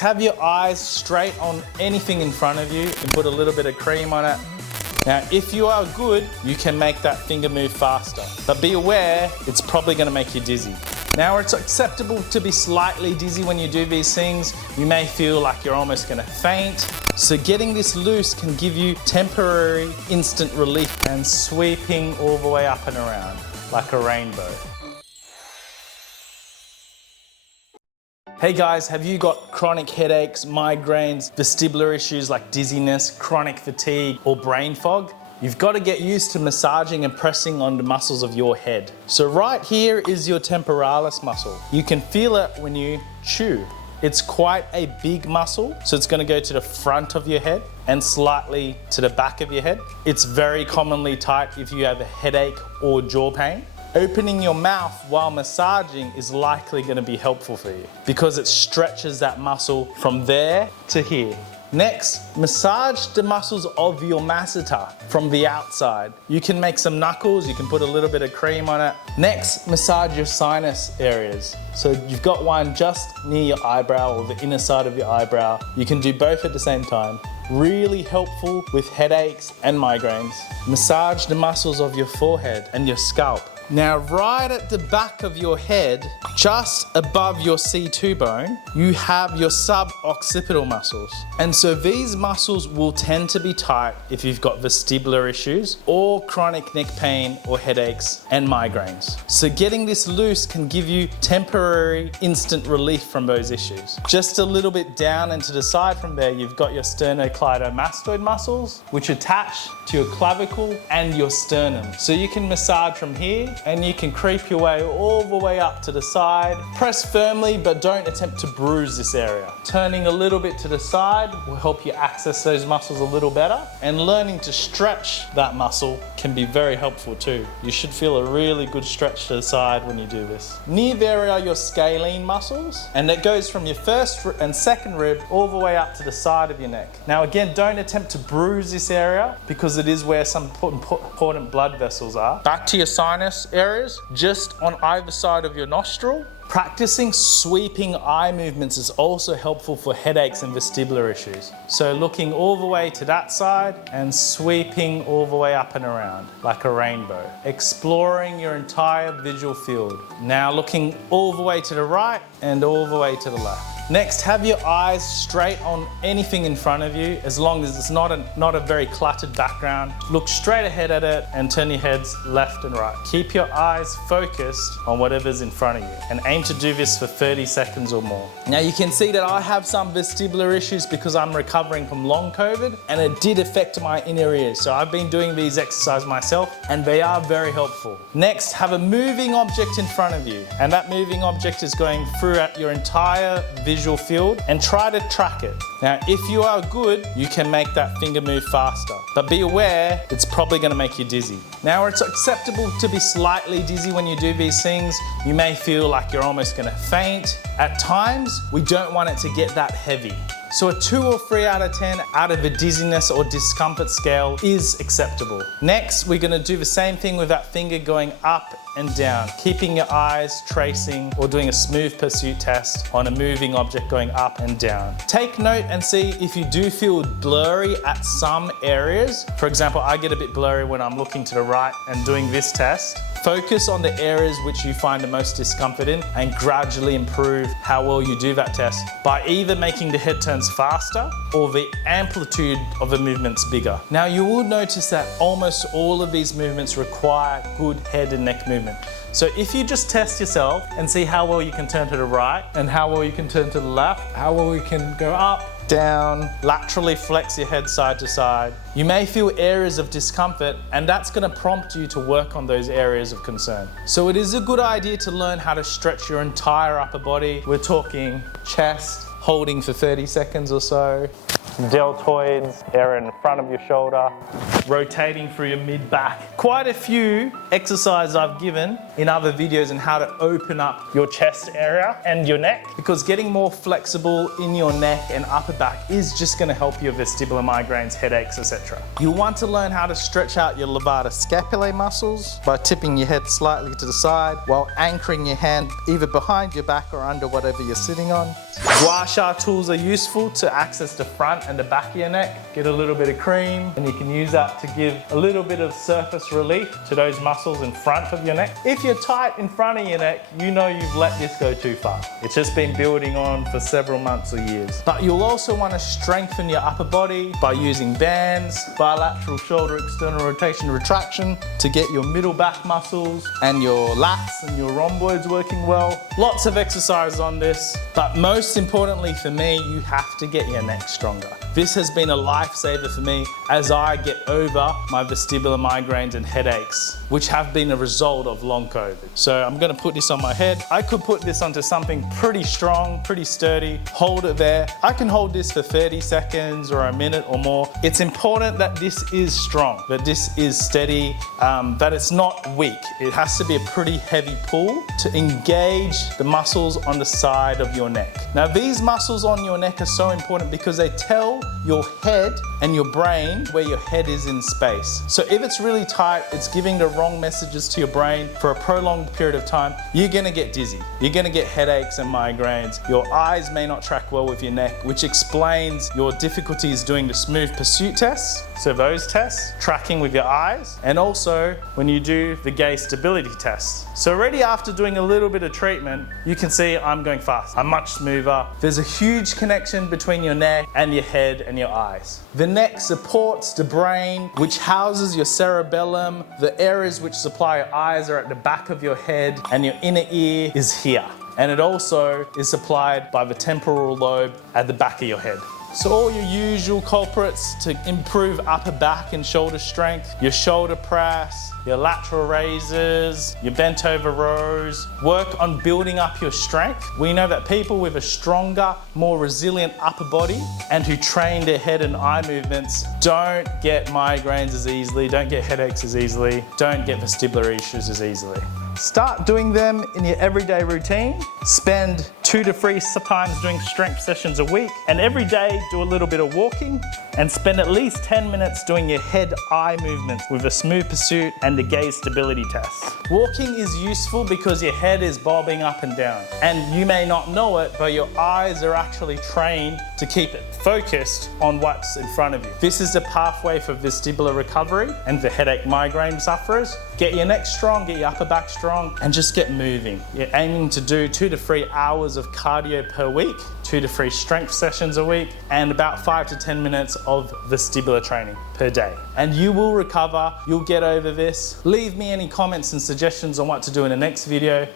Have your eyes straight on anything in front of you and put a little bit of cream on it. Now, if you are good, you can make that finger move faster. But be aware, it's probably gonna make you dizzy. Now, it's acceptable to be slightly dizzy when you do these things. You may feel like you're almost gonna faint. So getting this loose can give you temporary instant relief and sweeping all the way up and around like a rainbow. Hey guys, have you got chronic headaches, migraines, vestibular issues like dizziness, chronic fatigue, or brain fog? You've got to get used to massaging and pressing on the muscles of your head. So right here is your temporalis muscle. You can feel it when you chew. It's quite a big muscle, so it's going to go to the front of your head and slightly to the back of your head. It's very commonly tight if you have a headache or jaw pain. Opening your mouth while massaging is likely going to be helpful for you because it stretches that muscle from there to here. Next, massage the muscles of your masseter from the outside. You can make some knuckles, you can put a little bit of cream on it. Next, massage your sinus areas. So you've got one just near your eyebrow or the inner side of your eyebrow. You can do both at the same time. Really helpful with headaches and migraines. Massage the muscles of your forehead and your scalp. Now, right at the back of your head, just above your C2 bone, you have your suboccipital muscles. And so these muscles will tend to be tight if you've got vestibular issues or chronic neck pain or headaches and migraines. So getting this loose can give you temporary instant relief from those issues. Just a little bit down and to the side from there, you've got your sternocleidomastoid muscles, which attach to your clavicle and your sternum. So you can massage from here and you can creep your way all the way up to the side. Press firmly, but don't attempt to bruise this area. Turning a little bit to the side will help you access those muscles a little better, and learning to stretch that muscle can be very helpful too. You should feel a really good stretch to the side when you do this. Near there are your scalene muscles, and that goes from your first and second rib all the way up to the side of your neck. Now again, don't attempt to bruise this area because it is where some important blood vessels are. Back to your sinus areas, just on either side of your nostril. Practicing sweeping eye movements is also helpful for headaches and vestibular issues. So looking all the way to that side and sweeping all the way up and around like a rainbow. Exploring your entire visual field. Now looking all the way to the right and all the way to the left. Next, have your eyes straight on anything in front of you, as long as it's not a very cluttered background. Look straight ahead at it and turn your heads left and right. Keep your eyes focused on whatever's in front of you and aim to do this for 30 seconds or more. Now you can see that I have some vestibular issues because I'm recovering from long COVID, and it did affect my inner ears. So I've been doing these exercises myself and they are very helpful. Next, have a moving object in front of you, and that moving object is going throughout your entire visual field, and try to track it. Now, if you are good, you can make that finger move faster, but be aware, it's probably gonna make you dizzy. Now, it's acceptable to be slightly dizzy when you do these things. You may feel like you're almost gonna faint. At times, we don't want it to get that heavy. So a 2 or 3 out of 10 out of a dizziness or discomfort scale is acceptable. Next, we're gonna do the same thing with that finger going up and down, keeping your eyes tracing or doing a smooth pursuit test on a moving object going up and down. Take note and see if you do feel blurry at some areas. For example, I get a bit blurry when I'm looking to the right and doing this test. Focus on the areas which you find the most discomfort in and gradually improve how well you do that test by either making the head turns faster or the amplitude of the movements bigger. Now you will notice that almost all of these movements require good head and neck movement. So if you just test yourself and see how well you can turn to the right and how well you can turn to the left, how well you can go up, down, laterally flex your head side to side. You may feel areas of discomfort, and that's going to prompt you to work on those areas of concern. So it is a good idea to learn how to stretch your entire upper body. We're talking chest, holding for 30 seconds or so, deltoids, area in front of your shoulder, rotating through your mid-back. Quite a few exercises I've given in other videos on how to open up your chest area and your neck, because getting more flexible in your neck and upper back is just going to help your vestibular migraines, headaches, etc. You'll want to learn how to stretch out your levator scapulae muscles by tipping your head slightly to the side while anchoring your hand either behind your back or under whatever you're sitting on. Gua sha tools are useful to access the front and the back of your neck. Get a little bit of cream and you can use that to give a little bit of surface relief to those muscles in front of your neck. If you're tight in front of your neck, you know you've let this go too far. It's just been building on for several months or years. But you'll also want to strengthen your upper body by using bands, bilateral shoulder external rotation retraction to get your middle back muscles and your lats and your rhomboids working well. Lots of exercises on this, but most importantly for me, you have to get your neck stronger. This has been a lifesaver for me as I get over my vestibular migraines and headaches, which have been a result of long COVID. So I'm gonna put this on my head. I could put this onto something pretty strong, pretty sturdy, hold it there. I can hold this for 30 seconds or a minute or more. It's important that this is strong, that this is steady, that it's not weak. It has to be a pretty heavy pull to engage the muscles on the side of your neck. Now these muscles on your neck are so important because they tell your head and your brain where your head is in space. So if it's really tight, it's giving the wrong messages to your brain for a prolonged period of time, you're gonna get dizzy. You're gonna get headaches and migraines. Your eyes may not track well with your neck, which explains your difficulties doing the smooth pursuit tests. So those tests, tracking with your eyes, and also when you do the gaze stability tests. So already after doing a little bit of treatment, you can see I'm going fast. I'm much smoother. There's a huge connection between your neck and your head and your eyes. The neck supports the brain, which houses your cerebellum. The areas which supply your eyes are at the back of your head, and your inner ear is here. And it also is supplied by the temporal lobe at the back of your head. So all your usual culprits to improve upper back and shoulder strength, your shoulder press, your lateral raises, your bent over rows, work on building up your strength. We know that people with a stronger, more resilient upper body and who train their head and eye movements don't get migraines as easily, don't get headaches as easily, don't get vestibular issues as easily. Start doing them in your everyday routine. Spend 2 to 3 times doing strength sessions a week, and every day do a little bit of walking and spend at least 10 minutes doing your head-eye movements with a smooth pursuit and the gaze stability test. Walking is useful because your head is bobbing up and down, and you may not know it, but your eyes are actually trained to keep it focused on what's in front of you. This is the pathway for vestibular recovery and for headache migraine sufferers. Get your neck strong, get your upper back strong, and just get moving. You're aiming to do 2 to 3 hours of cardio per week, 2 to 3 strength sessions a week, and about 5 to 10 minutes of vestibular training per day. And you will recover, you'll get over this. Leave me any comments and suggestions on what to do in the next video.